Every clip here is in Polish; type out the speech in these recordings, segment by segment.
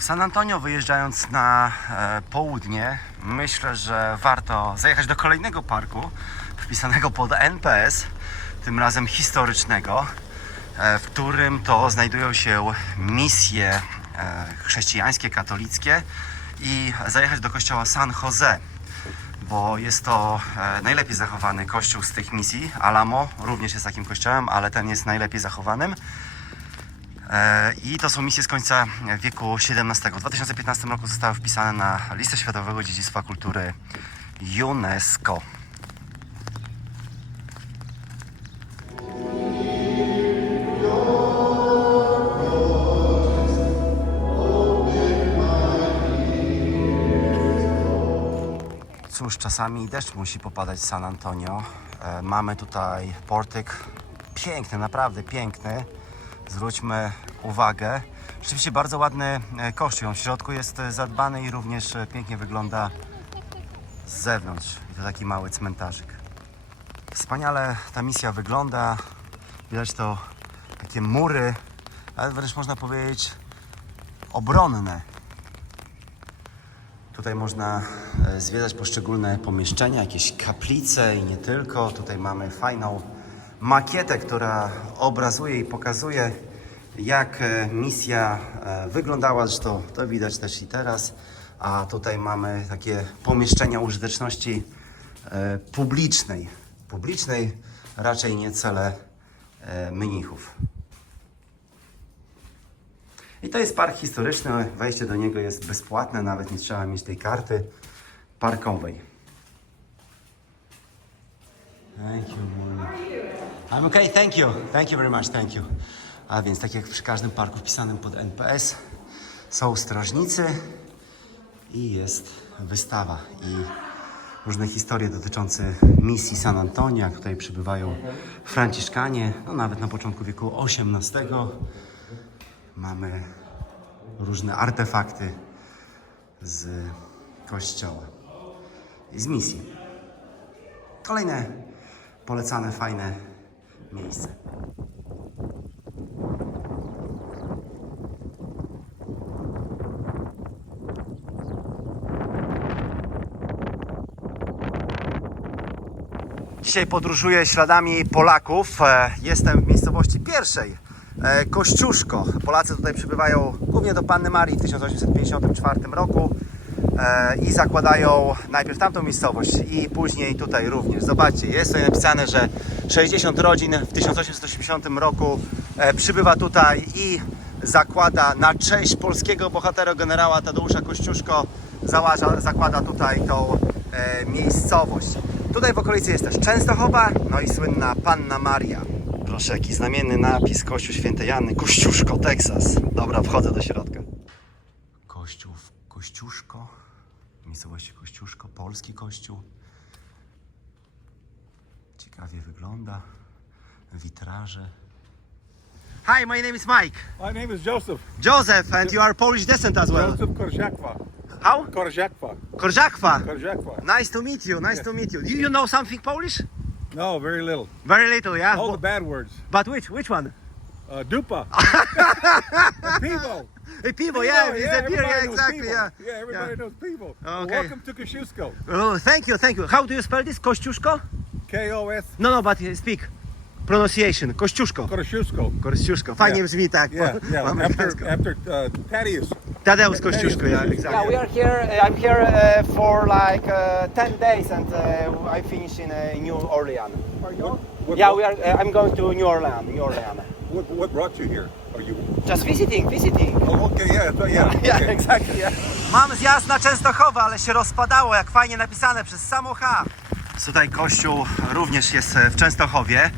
San Antonio wyjeżdżając na e, południe, myślę, że warto zajechać do kolejnego parku wpisanego pod NPS, tym razem historycznego, e, w którym to znajdują się misje e, chrześcijańskie, katolickie i zajechać do kościoła San Jose, bo jest to najlepiej zachowany kościół z tych misji. Alamo również jest takim kościołem, ale ten jest najlepiej zachowanym. E, I to są misje z końca wieku XVII. W 2015 roku zostały wpisane na listę Światowego Dziedzictwa Kultury UNESCO. Cóż, czasami deszcz musi popadać San Antonio. E, mamy tutaj portyk piękny, naprawdę piękny. Zwróćmy uwagę. Rzeczywiście bardzo ładny e, kościół. W środku jest e, zadbany i również e, pięknie wygląda z zewnątrz. To taki mały cmentarzyk. Wspaniale ta misja wygląda. Widać to takie mury, ale wręcz można powiedzieć obronne. Tutaj można zwiedzać poszczególne pomieszczenia, jakieś kaplice i nie tylko. Tutaj mamy fajną makietę, która obrazuje i pokazuje, jak e, misja e, wyglądała. Zresztą to widać też i teraz. A tutaj mamy takie pomieszczenia użyteczności e, publicznej. Publicznej, raczej nie cele mnichów. I to jest park historyczny. Wejście do niego jest bezpłatne, nawet nie trzeba mieć tej karty parkowej. Thank you. I'm okay, thank you. Thank you very much, thank you. A więc tak jak przy każdym parku wpisanym pod NPS są strażnicy i jest wystawa i różne historie dotyczące misji San Antonio, jak tutaj przybywają Franciszkanie, no nawet na początku wieku XVIII mamy różne artefakty z kościoła i z misji. Kolejne polecane, fajne miejsce. Dzisiaj podróżuję śladami Polaków. E, Jestem w miejscowości pierwszej, e, Kościuszko. Polacy tutaj przybywają głównie do Panny Marii w 1854 roku e, i zakładają najpierw tamtą miejscowość i później tutaj również. Zobaczcie, jest tutaj napisane, że 60 rodzin w 1880 roku e, przybywa tutaj i zakłada na cześć polskiego bohatera generała Tadeusza Kościuszko załaża, zakłada tutaj tą e, miejscowość. Tutaj w okolicy jest też Częstochowa, no i słynna Panna Maria. Proszę, jaki znamienny napis Kościół Świętej Jany, Kościuszko, Teksas. Dobra, wchodzę do środka. Kościół Kościuszko, miejscowości Kościuszko, polski kościół. Ciekawie wygląda, witraże. Hi, my name is Mike. My name is Joseph. Joseph, and you are Polish descent as well. Joseph Korziakwa. How? Korziakwa. Korżakwa. Korziakwa. Nice to meet you. Nice to meet you. Do you know something Polish? No, very little. Very little, yeah. All the bad words. But which which one? Uh, dupa. Pivo. Hey, pivo, yeah, it's a beer, everybody yeah, knows exactly, Pivo. yeah. Yeah, everybody knows Pivo. Okay. welcome to Kosciuszko. Oh, thank you, thank you. How do you spell this? Kościuszko? K-O-S. No, no, but speak. Pronunciation. Kościuszko. Korciuszko. Kościuszko. Fajnie Yeah. brzmi tak. Yeah, po, yeah. po After, amerykańsku. after uh, Thaddeus. Tadeusz Kościuszko, yeah, exactly. Yeah, we are here. uh, I'm here uh, for like uh, 10 days and uh, I finish in uh, New Orleans. What, Yeah, we are. Uh, I'm going to New Orleans. New Orleans. What, what brought you here? Are you? Just visiting, visiting. Oh, okay, yeah, so, yeah. Yeah, okay. exactly. Yeah. Mam zjazd na Częstochowę, ale się rozpadało, jak fajnie napisane przez samo H. Tutaj kościół również jest w Częstochowie.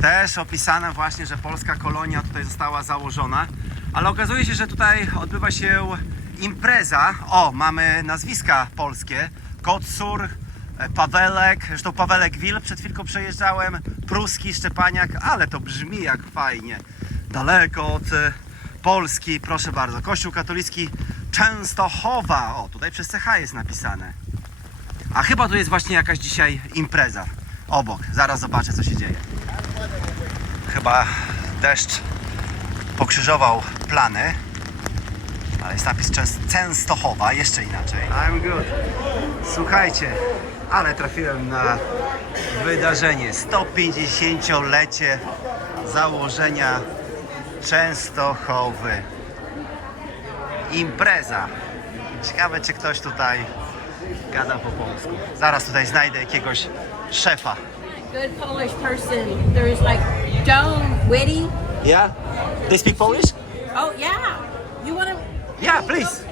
Też opisane właśnie, że polska kolonia tutaj została założona. Ale okazuje się, że tutaj odbywa się impreza. O, mamy nazwiska polskie. Kocur, e, Pawelek, zresztą Pawelek Wil, przed chwilką przejeżdżałem, Pruski, Szczepaniak, ale to brzmi jak fajnie. Daleko od e, Polski, proszę bardzo. Kościół katolicki Częstochowa. O, tutaj przez CH jest napisane. A chyba tu jest właśnie jakaś dzisiaj impreza. Obok, zaraz zobaczę co się dzieje. Chyba deszcz pokrzyżował plany. Ale jest napis Częs- Częstochowa, jeszcze inaczej. I'm good. Słuchajcie, ale trafiłem na wydarzenie 150-lecie założenia Częstochowy. Impreza. Ciekawe, czy ktoś tutaj gada po polsku. Zaraz tutaj znajdę jakiegoś szefa. good Polish person. There's like Joan Witty. Yeah? They speak Polish? Oh yeah. You want to? Yeah, please.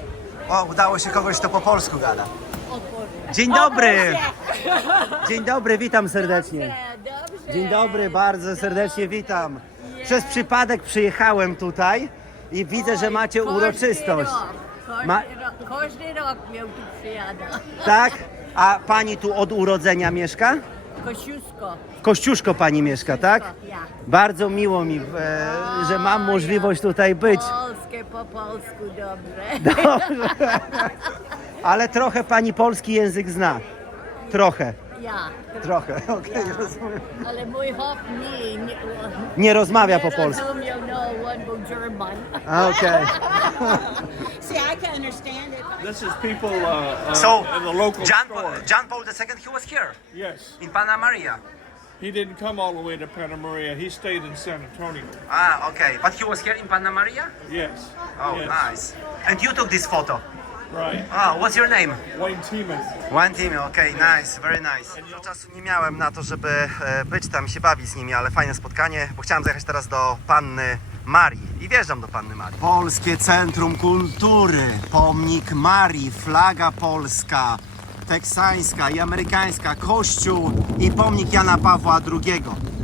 O, udało się kogoś, kto po polsku gada. Dzień dobry! Dzień dobry, witam serdecznie. Dzień dobry, bardzo serdecznie witam. Przez przypadek przyjechałem tutaj i widzę, że macie uroczystość. Ma- Każdy rok miał tu przyjada. Tak? A pani tu od urodzenia mieszka? Kościuszko. Kościuszko pani mieszka, tak? Ja. Bardzo miło mi, e, że mam możliwość tutaj być. Polskie po polsku dobrze. Dobrze. Ale trochę pani polski język zna. Trochę, Ja. trochę, okej, rozumiem. Ale mój hop nie, nie, Nie rozmawia nie po polsku. rozumiał, no one był German. Okej. See, I can understand it. This is people uh, uh, So, in the local John, store. John Paul II, he was here Yes, in Panna Maria. he didn't come all the way to Santa Maria. He stayed in San Antonio. Ah, okay. But he was here in Panna Maria? Yes. Oh, yes. nice. And you took this photo? Right. Ah, what's your name? Wayne Tiemann. One team, okej, nice, very nice. Dużo czasu nie miałem na to, żeby e, być tam i się bawić z nimi, ale fajne spotkanie, bo chciałem zajechać teraz do Panny Marii i wjeżdżam do Panny Marii. Polskie Centrum Kultury, pomnik Marii, flaga polska, teksańska i amerykańska, kościół i pomnik Jana Pawła II.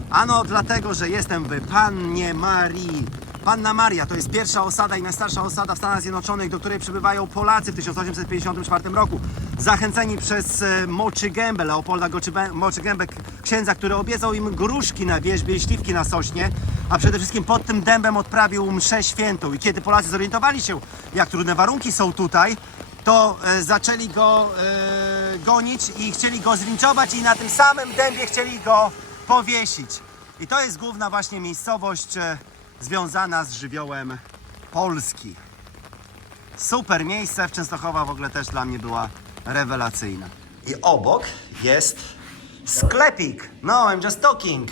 Ano dlatego, że jestem w Pannie Marii. Panna Maria to jest pierwsza osada i najstarsza osada w Stanach Zjednoczonych, do której przybywają Polacy w 1854 roku. Zachęceni przez e, Moczy Gębę, Leopolda Moczy Gębę, księdza, który obiecał im gruszki na wierzbie i śliwki na sośnie, a przede wszystkim pod tym dębem odprawił mszę świętą. I kiedy Polacy zorientowali się, jak trudne warunki są tutaj, to e, zaczęli go e, gonić i chcieli go zlinczować i na tym samym dębie chcieli go powiesić. I to jest główna właśnie miejscowość e, związana z żywiołem Polski. Super miejsce w Częstochowa w ogóle też dla mnie była rewelacyjna. I obok jest sklepik. No, I'm just talking.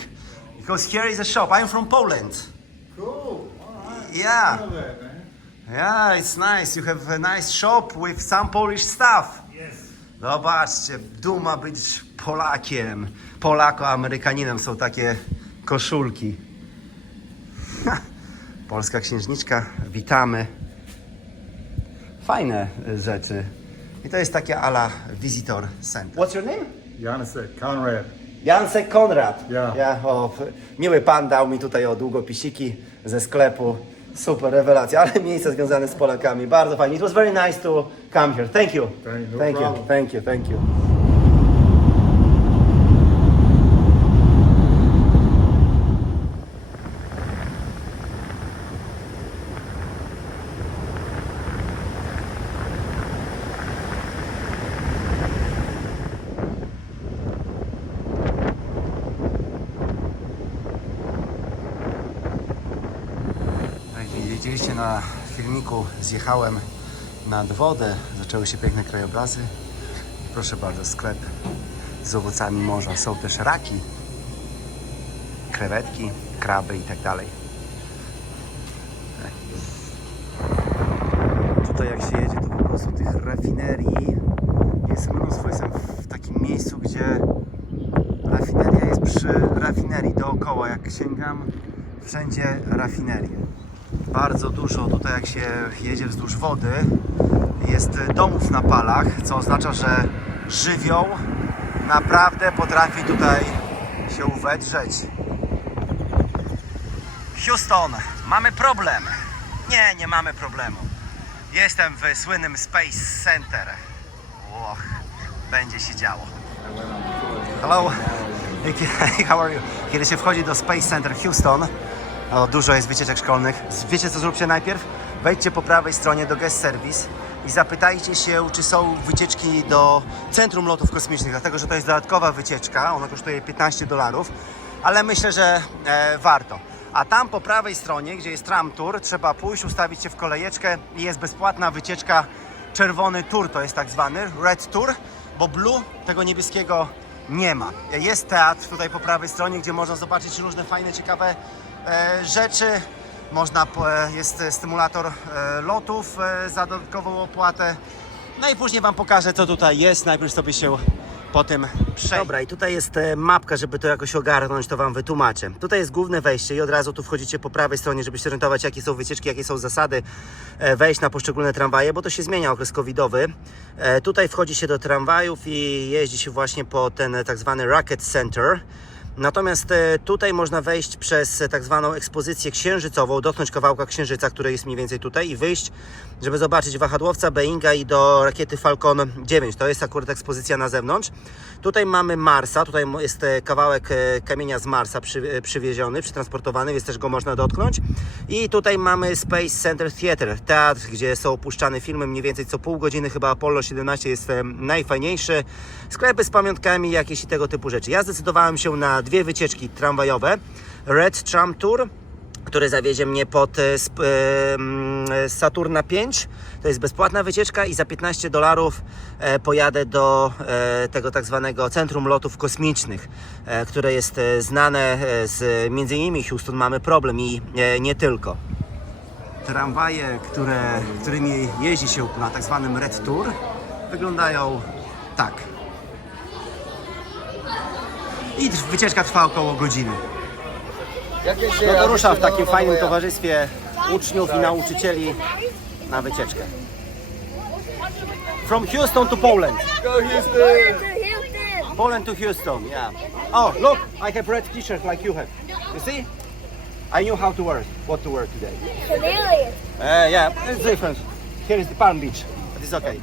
Because here is a shop. I'm from Poland. Cool. Yeah. Yeah, it's nice. You have a nice shop with some Polish stuff. Yes. Zobaczcie, duma być Polakiem. Polako-Amerykaninem są takie koszulki. Polska księżniczka, witamy. Fajne rzeczy. I to jest takie ala visitor center. What's your name? Janisek, Conrad. Jancek Konrad. Ja. ja o, miły pan dał mi tutaj o długopisiki ze sklepu. Super rewelacja, ale miejsce związane z Polakami. Bardzo fajnie. It was very nice to come here. Thank you. Thank- no thank you. Thank you. Thank you. Jak widzieliście na filmiku, zjechałem nad wodę, zaczęły się piękne krajobrazy. Proszę bardzo, sklep z owocami morza. Są też raki, krewetki, kraby i tak dalej. Tutaj jak się jedzie, to po prostu tych rafinerii jest mnóstwo. Jestem w takim miejscu, gdzie rafineria jest przy rafinerii dookoła. Jak sięgam, wszędzie rafinerie. Bardzo dużo tutaj jak się jedzie wzdłuż wody jest domów na palach, co oznacza, że żywioł naprawdę potrafi tutaj się wedrzeć. Houston, mamy problem. Nie, nie mamy problemu. Jestem w słynnym Space Center. Och, będzie się działo. Hello, how are you? Kiedy się wchodzi do Space Center Houston, o, dużo jest wycieczek szkolnych. Wiecie co zróbcie najpierw? Wejdźcie po prawej stronie do Guest Service i zapytajcie się, czy są wycieczki do Centrum Lotów Kosmicznych, dlatego że to jest dodatkowa wycieczka, ona kosztuje 15 dolarów, ale myślę, że e, warto. A tam po prawej stronie, gdzie jest tram tour, trzeba pójść, ustawić się w kolejeczkę i jest bezpłatna wycieczka czerwony tour, to jest tak zwany red tour, bo blue tego niebieskiego nie ma. Jest teatr tutaj po prawej stronie, gdzie można zobaczyć różne fajne, ciekawe e, rzeczy. Można, e, jest stymulator e, lotów e, za dodatkową opłatę. No i później Wam pokażę, co tutaj jest. Najpierw sobie się po tym przejść. Dobra, i tutaj jest e, mapka, żeby to jakoś ogarnąć, to Wam wytłumaczę. Tutaj jest główne wejście i od razu tu wchodzicie po prawej stronie, żeby się orientować, jakie są wycieczki, jakie są zasady e, wejść na poszczególne tramwaje, bo to się zmienia okres covidowy. E, Tutaj wchodzi się do tramwajów i jeździ się właśnie po ten tak zwany Racket Center. Natomiast tutaj można wejść przez tak zwaną ekspozycję księżycową, dotknąć kawałka księżyca, który jest mniej więcej tutaj i wyjść, żeby zobaczyć wahadłowca Boeinga i do rakiety Falcon 9. To jest akurat ekspozycja na zewnątrz. Tutaj mamy Marsa, tutaj jest e, kawałek e, kamienia z Marsa przy, e, przywieziony, przetransportowany, więc też go można dotknąć. I tutaj mamy Space Center Theater, teatr, gdzie są opuszczane filmy mniej więcej co pół godziny, chyba Apollo 17 jest najfajniejszy. Sklepy z pamiątkami, jakieś i tego typu rzeczy. Ja zdecydowałem się na dwie wycieczki tramwajowe. Red Tram Tour, który zawiezie mnie pod e, e, e, Saturna 5. To jest bezpłatna wycieczka i za 15 dolarów pojadę do tego tak zwanego Centrum Lotów Kosmicznych, które jest znane z między innymi Houston mamy problem i nie tylko. Tramwaje, które, którymi jeździ się na tak zwanym Red Tour wyglądają tak. I wycieczka trwa około godziny. No to ruszam w takim fajnym towarzystwie uczniów i nauczycieli na wycieczkę. From Houston to Poland. Poland to Houston, yeah. Oh, look, I have red t-shirt like you have. You see? I knew how to wear it, what to wear today. Chameleon. Uh, yeah, it's different. Here is the Palm Beach, but it's okay.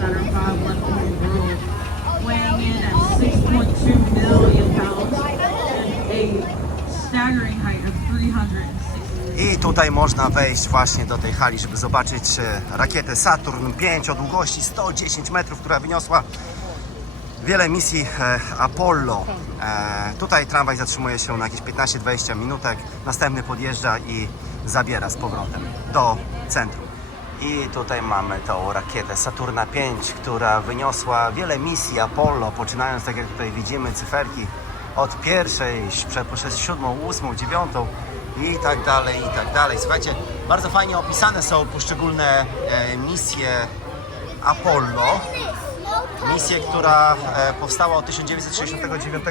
Center 514 Grove, weighing in at 6.2 million pounds and a staggering height of 360. I tutaj można wejść właśnie do tej hali, żeby zobaczyć e, rakietę Saturn 5 o długości 110 metrów, która wyniosła wiele misji e, Apollo. E, Tutaj tramwaj zatrzymuje się na jakieś 15-20 minutek, następny podjeżdża i zabiera z powrotem do centrum. I tutaj mamy tą rakietę Saturna 5, która wyniosła wiele misji Apollo, poczynając tak jak tutaj widzimy cyferki od pierwszej prze- przez siódmą, ósmą, dziewiątą i tak dalej, i tak dalej. Słuchajcie, bardzo fajnie opisane są poszczególne e, misje Apollo. Misję, która e, powstała od 1969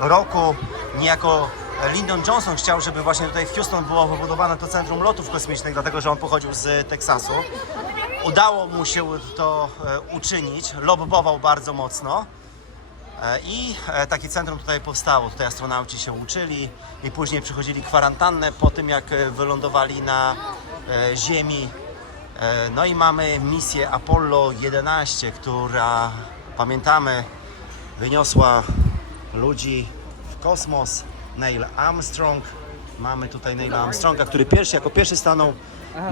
roku. Niejako Lyndon Johnson chciał, żeby właśnie tutaj w Houston było wybudowane to centrum lotów kosmicznych, dlatego że on pochodził z Teksasu. Udało mu się to e, uczynić, lobbował bardzo mocno. E, I e, takie centrum tutaj powstało. Tutaj astronauci się uczyli i później przychodzili kwarantannę po tym, jak wylądowali na Ziemi. No i mamy misję Apollo 11, która pamiętamy wyniosła ludzi w kosmos. Neil Armstrong. Mamy tutaj Neila Armstronga, który pierwszy, jako pierwszy stanął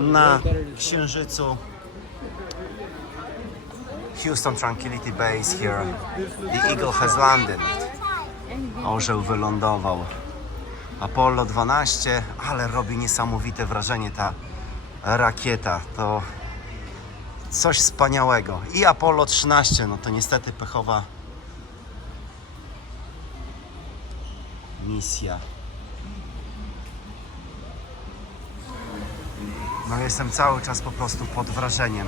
na Księżycu. Houston Tranquility Base here. The Eagle has landed. Orzeł wylądował. Apollo 12, ale robi niesamowite wrażenie ta rakieta. To coś wspaniałego. I Apollo 13, no to niestety pechowa misja. No jestem cały czas po prostu pod wrażeniem.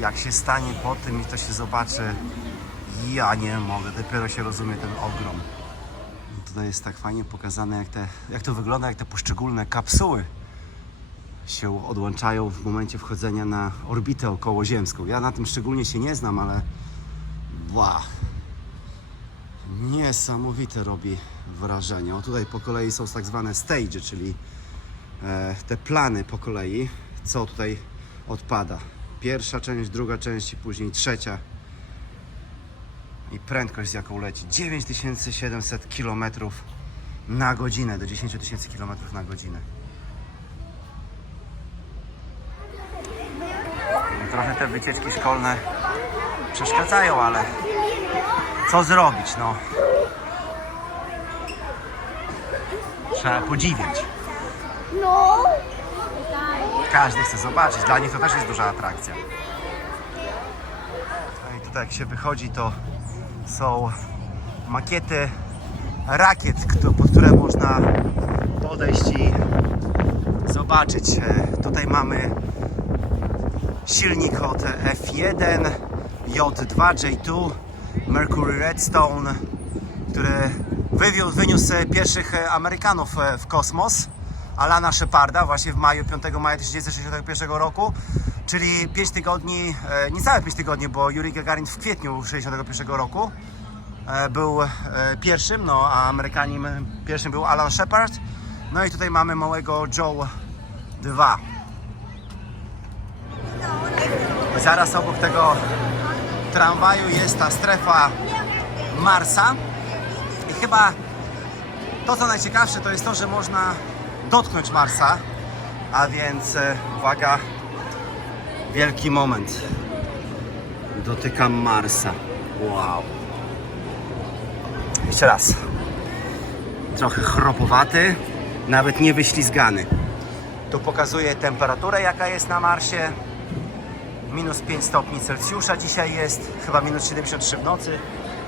Jak się stanie po tym i to się zobaczy, ja nie mogę, dopiero się rozumie ten ogrom. Tutaj jest tak fajnie pokazane, jak, te, jak to wygląda, jak te poszczególne kapsuły się odłączają w momencie wchodzenia na orbitę okołoziemską. Ja na tym szczególnie się nie znam, ale wow, niesamowite robi wrażenie. O tutaj po kolei są tak zwane stage, czyli e, te plany po kolei, co tutaj odpada. Pierwsza część, druga część i później trzecia. I prędkość z jaką leci 9700 km na godzinę do 10 tysięcy km na godzinę. Trochę te wycieczki szkolne przeszkadzają, ale co zrobić, no. Trzeba podziwiać. Każdy chce zobaczyć, dla nich to też jest duża atrakcja. No i tutaj jak się wychodzi, to są makiety rakiet, pod które można podejść i zobaczyć. E, Tutaj mamy silnik od F1, J2, J2, Mercury Redstone, który wywiózł, wyniósł pierwszych e, Amerykanów e, w kosmos. Alana Sheparda właśnie w maju, 5 maja 1961 roku, czyli 5 tygodni, e, niecałe 5 tygodni, bo Yuri Gagarin w kwietniu 1961 roku był pierwszym, no a Amerykanin pierwszym był Alan Shepard. No i tutaj mamy małego Joe 2. I zaraz obok tego tramwaju jest ta strefa Marsa. I chyba to, co najciekawsze, to jest to, że można dotknąć Marsa. A więc, e, uwaga, wielki moment. Dotykam Marsa. Wow. Jeszcze raz. Trochę chropowaty, nawet nie wyślizgany. Tu pokazuje temperaturę, jaka jest na Marsie. Minus 5 stopni Celsjusza dzisiaj jest, chyba minus 73 w nocy.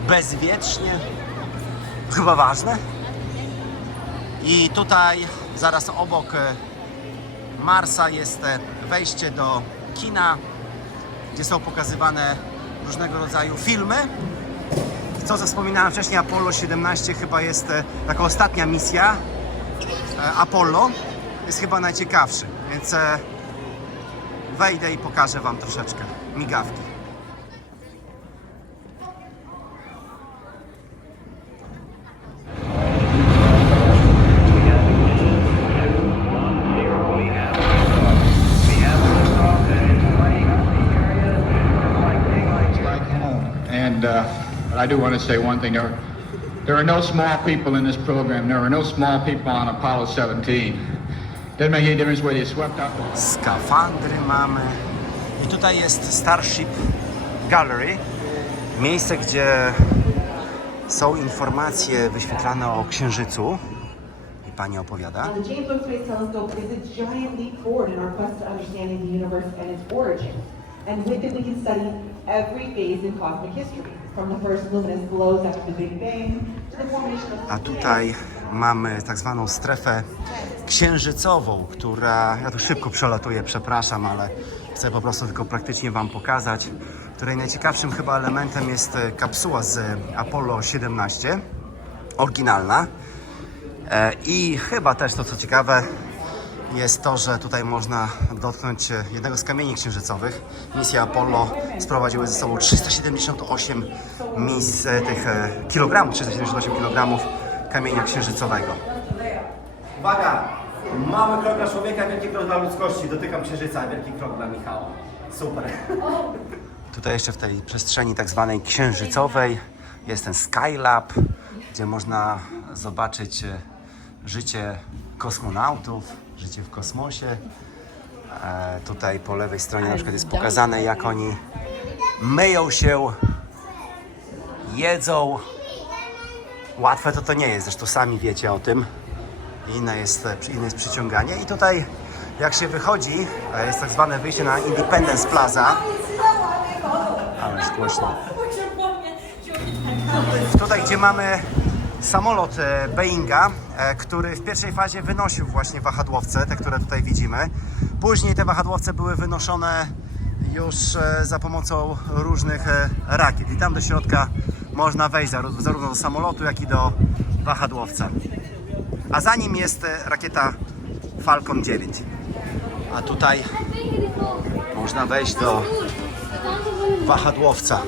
Bezwietrznie. Chyba ważne. I tutaj zaraz obok e, Marsa jest e, wejście do kina, gdzie są pokazywane różnego rodzaju filmy. Co, co wspominałem wcześniej, Apollo 17 chyba jest e, taka ostatnia misja Apollo. Jest chyba najciekawszy, więc wejdę i pokażę Wam troszeczkę migawki. And uh, I do want to say one thing: there, there are no small people in this program. There are no small people on Apollo 17. skafandry mamy. I tutaj jest Starship Gallery, miejsce, gdzie są informacje wyświetlane o Księżycu. I pani opowiada. Now, the James Webb Space Telescope is a giant leap forward in our quest to understanding the universe and its origin. And with it, we can study every phase in cosmic history, from the first luminous glows after the Big Bang to the formation of A tutaj mamy tak zwaną strefę księżycową, która, ja tu szybko przelatuję, przepraszam, ale chcę po prostu tylko praktycznie Wam pokazać, której najciekawszym chyba elementem jest e, kapsuła z Apollo 17, oryginalna. E, I chyba też to, co ciekawe, jest to, że tutaj można dotknąć e, jednego z kamieni księżycowych. Misja Apollo sprowadziły ze sobą 378 mis, e, tych e, kilogramów, 378 kilogramów kamienia księżycowego. Uwaga! Mały krok dla człowieka, wielki krok dla ludzkości. Dotykam księżyca, wielki krok dla Michała. Super. Tutaj jeszcze w tej przestrzeni tak zwanej księżycowej jest ten Skylab, gdzie można zobaczyć e, życie kosmonautów, życie w kosmosie. E, tutaj po lewej stronie na przykład jest pokazane, jak oni myją się, jedzą. Łatwe to to nie jest, zresztą sami wiecie o tym. Inne jest, inne jest przyciąganie. I tutaj, jak się wychodzi, jest tak zwane wyjście na Independence Plaza. Ale głośno. Tutaj, gdzie mamy samolot e, Boeinga, e, który w pierwszej fazie wynosił właśnie wahadłowce, te, które tutaj widzimy. Później te wahadłowce były wynoszone już e, za pomocą różnych rakiet. I tam do środka można wejść zaró- zarówno do samolotu, jak i do wahadłowca. A za nim jest e, rakieta Falcon 9. A tutaj można wejść do wahadłowca.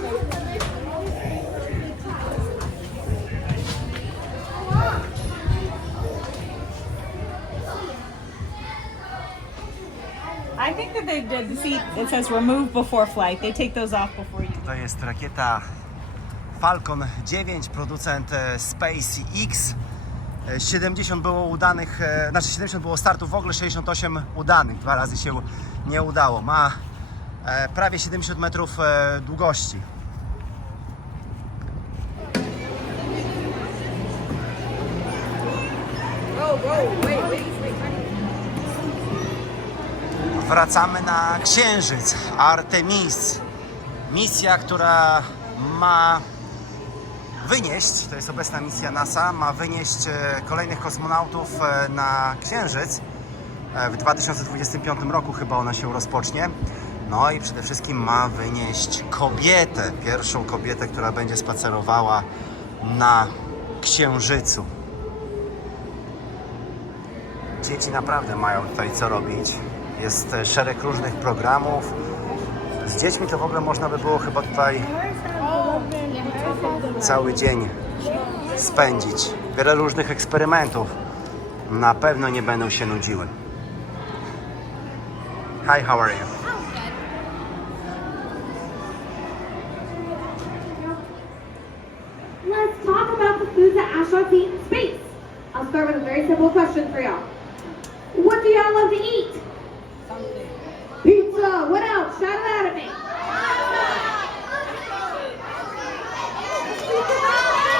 I think that they did see it says remove before flight. They take those off before you. To jest rakieta Falcon 9, producent e, SpaceX. 70 e, było udanych, e, znaczy 70 było startów w ogóle, 68 udanych, dwa razy się nie udało. Ma prawie 70 metrów długości. Wracamy na Księżyc, Artemis. Misja, która ma wynieść, to jest obecna misja NASA, ma wynieść e, kolejnych kosmonautów e, na Księżyc. E, W 2025 roku chyba ona się rozpocznie. No i przede wszystkim ma wynieść kobietę, pierwszą kobietę, która będzie spacerowała na Księżycu. Dzieci naprawdę mają tutaj co robić. Jest szereg różnych programów. Z dziećmi to w ogóle można by było chyba tutaj cały dzień spędzić. Wiele różnych eksperymentów. Na pewno nie będą się nudziły. Hi, how are you? Let's talk about the foods that astronauts eat in space. I'll start with a very simple question for y'all. What do y'all love to eat? Pizza. What else? Shout it out at me.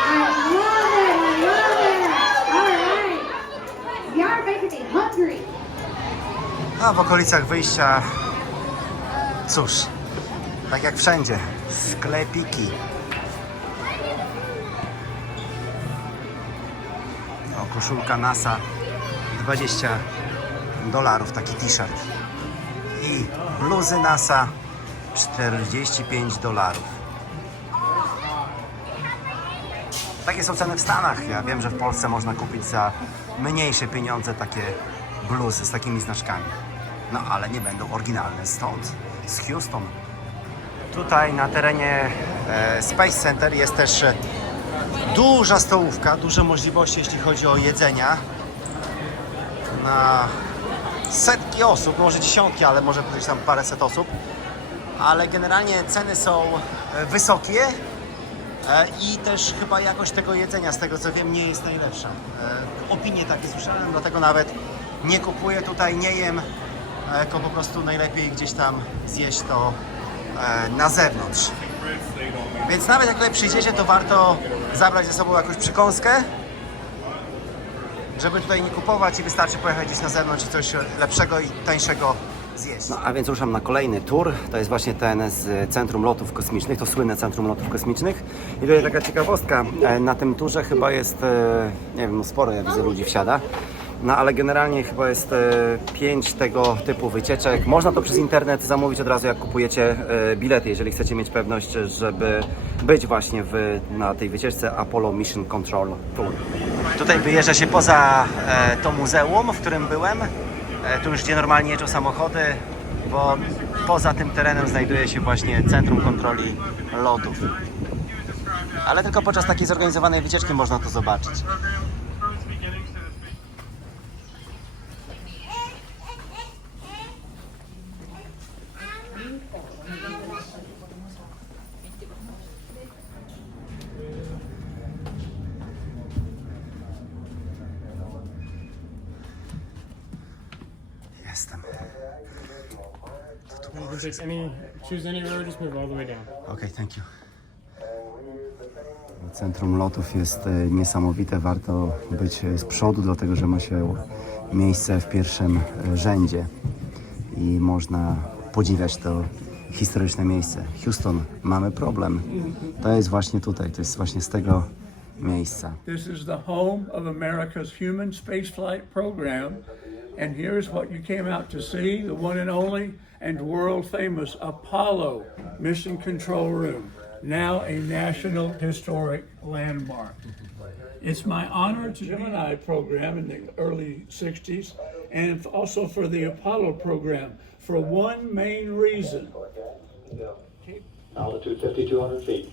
I love it. I love it. All right. Y'all are making me hungry. A w okolicach wyjścia, cóż, tak jak wszędzie, sklepiki. O, koszulka NASA, 20 dolarów, taki t-shirt. I bluzy NASA, 45 dolarów. Takie są ceny w Stanach. Ja wiem, że w Polsce można kupić za mniejsze pieniądze takie bluzy z takimi znaczkami. No ale nie będą oryginalne stąd, z Houston. Tutaj na terenie e, Space Center jest też e, duża stołówka, duże możliwości jeśli chodzi o jedzenia. Na setki osób, może dziesiątki, ale może być tam paręset osób. Ale generalnie ceny są e, wysokie i też chyba jakość tego jedzenia, z tego co wiem, nie jest najlepsza. Opinie takie słyszałem, dlatego nawet nie kupuję tutaj, nie jem, tylko po prostu najlepiej gdzieś tam zjeść to e, na zewnątrz. Więc nawet jak tutaj przyjdziecie, to warto zabrać ze sobą jakąś przykąskę, żeby tutaj nie kupować i wystarczy pojechać gdzieś na zewnątrz i coś lepszego i tańszego zjeść. No a więc ruszam na kolejny tour. To jest właśnie ten z Centrum Lotów Kosmicznych, to słynne Centrum Lotów Kosmicznych. I tutaj taka ciekawostka, e, na tym turze chyba jest, e, nie wiem, no sporo jak widzę ludzi wsiada. No ale generalnie chyba jest e, pięć tego typu wycieczek. Można to przez internet zamówić od razu jak kupujecie e, bilety, jeżeli chcecie mieć pewność, żeby być właśnie w, na tej wycieczce Apollo Mission Control Tour. Tutaj wyjeżdża się poza e, to muzeum, w którym byłem. E, tu już gdzie normalnie jeżdżą samochody, bo poza tym terenem znajduje się właśnie Centrum Kontroli Lotów. Ale tylko podczas takiej zorganizowanej wycieczki można to zobaczyć. Jestem. Just any, choose any road, just move all the way down. Okej, thank you. Centrum lotów jest e, niesamowite, warto być e, z przodu, dlatego że ma się miejsce w pierwszym e, rzędzie i można podziwiać to historyczne miejsce. Houston, mamy problem. To jest właśnie tutaj, to jest właśnie z tego miejsca. This is the home of America's human spaceflight program, and here's what you came out to see the one and only and world famous Apollo Mission Control Room, now a National Historic Landmark. It's my honor to Gemini program in the early 60s and also for the Apollo program for one main reason. Altitude 5,200 feet.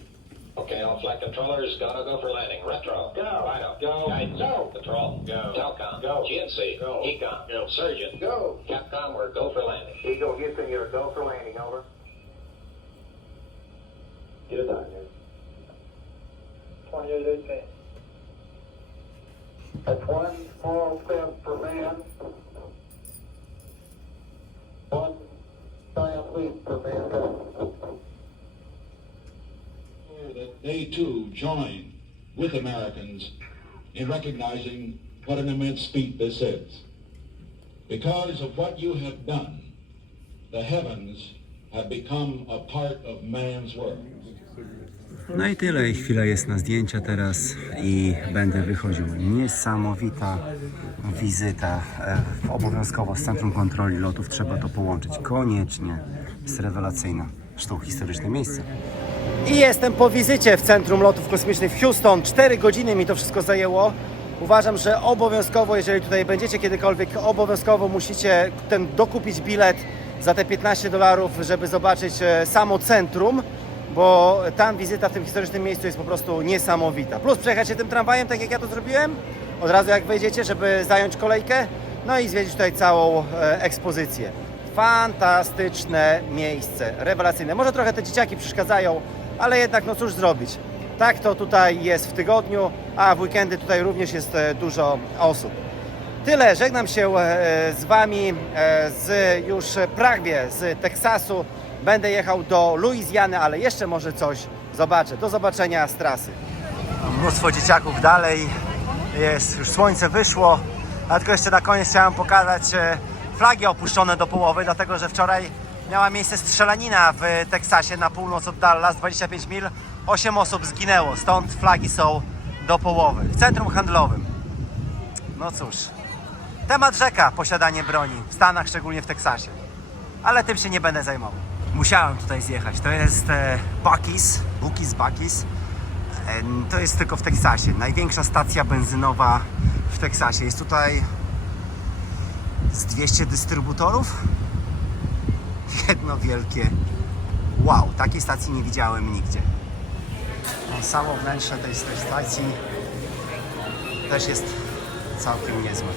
Okay, all flight controllers, go to go for landing. Retro. Go. Rhino. Go. Guidance. Go. Control. Go. Telcom. Go. GNC. Go. Econ. Go. Surgeon. Go. Capcom, we're go for landing. Eagle Houston, you're go for landing, over. Get it done. 28 feet. That's one small step for man, one giant leap for mankind. That they too join with Americans in recognizing what an immense feat this is. Because of what you have done, the heavens have become a part of man's world. No i tyle. I chwila jest na zdjęcia teraz i będę wychodził. Niesamowita wizyta. E, Obowiązkowo z Centrum Kontroli Lotów trzeba to połączyć. Koniecznie. Jest rewelacyjna. Zresztą historyczne miejsce. I jestem po wizycie w Centrum Lotów Kosmicznych w Houston. 4 godziny mi to wszystko zajęło. Uważam, że obowiązkowo, jeżeli tutaj będziecie kiedykolwiek, obowiązkowo musicie ten dokupić bilet za te 15 dolarów, żeby zobaczyć e, samo centrum, bo tam wizyta w tym historycznym miejscu jest po prostu niesamowita. Plus przejechać się tym tramwajem, tak jak ja to zrobiłem, od razu jak wejdziecie, żeby zająć kolejkę, no i zwiedzić tutaj całą e, ekspozycję. Fantastyczne miejsce, rewelacyjne. Może trochę te dzieciaki przeszkadzają, ale jednak no cóż zrobić. Tak to tutaj jest w tygodniu, a w weekendy tutaj również jest e, dużo osób. Tyle, żegnam się e, z Wami e, z już prawie z Teksasu. Będę jechał do Luizjany, ale jeszcze może coś zobaczę. Do zobaczenia z trasy. Mnóstwo dzieciaków dalej. Jest, już słońce wyszło. A tylko jeszcze na koniec chciałem pokazać flagi opuszczone do połowy, dlatego że wczoraj miała miejsce strzelanina w Teksasie na północ od Dallas, 25 mil. 8 osób zginęło, stąd flagi są do połowy. W centrum handlowym. No cóż, temat rzeka, posiadanie broni w Stanach, szczególnie w Teksasie. Ale tym się nie będę zajmował. Musiałem tutaj zjechać. To jest e, Bucky's, Bucky's Bucky's. E, To jest tylko w Teksasie. Największa stacja benzynowa w Teksasie. Jest tutaj z 200 dystrybutorów. Jedno wielkie wow. Takiej stacji nie widziałem nigdzie. Samo wnętrze tej stacji też jest całkiem niezłe.